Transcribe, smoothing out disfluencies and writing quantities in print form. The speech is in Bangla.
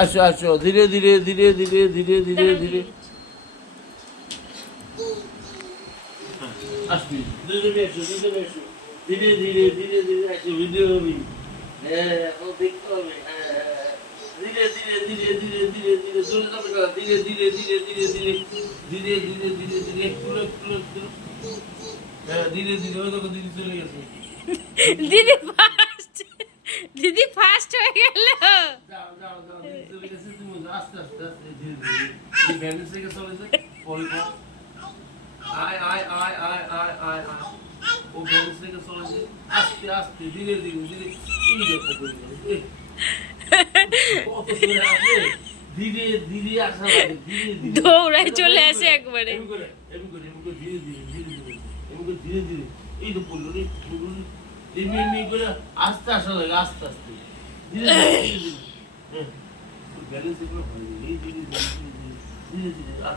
আসো আসো, ধীরে ধীরে ধীরে ধীরে ধীরে ধীরে ধীরে আসবি, ধীরে ধীরে এসো, ধীরে ধীরে এসো, ধীরে ধীরে ধীরে ধীরে আসো, ভিডিও হবি। হ্যাঁ, ও দেখতে হবে। হ্যাঁ, ধীরে ধীরে ধীরে ধীরে ধীরে ধীরে জোরে যাবে না, ধীরে ধীরে ধীরে ধীরে ধীরে ধীরে ধীরে ধীরে ধীরে একটু একটু একটু। হ্যাঁ, ধীরে ধীরে, ওই দেখো দিদি চলে গেছে। দিদি ফার্স্ট, দিদি ফার্স্ট হয়ে গেল। যাও যাও যাও, দিদি চলে গেছে, তুমি আস্তে আস্তে আস্তে ধীরে ধীরে এই ব্যালেন্স থেকে চলে যায় পরে পর। আয় আয় আয় আয় আয় আয় আয়, ও ব্যালেন্স থেকে চলে যায় আস্তে আস্তে ধীরে ধীরে ধীরে। এই দেখো এই কত জোরে আসে, ধীরে ধীরে আসা লাগে, ধীরে ধীরে দৌড়ায় চলে আসে একবারে। এমনি করে এমনি করে এমনি করে ধীরে ধীরে ধীরে ধীরে এমনি করে ধীরে ধীরে। এই তো পড়লো রে, পড়লো রে। এমনি এমনি করে আস্তে আসা লাগে, আস্তে আস্তে ধীরে ধীরে ধীরে ধীরে। হ্যাঁ, ব্যালেন্স এগুলো হয়, ধীরে ধীরে ধীরে ধীরে ধীরে ধীরে।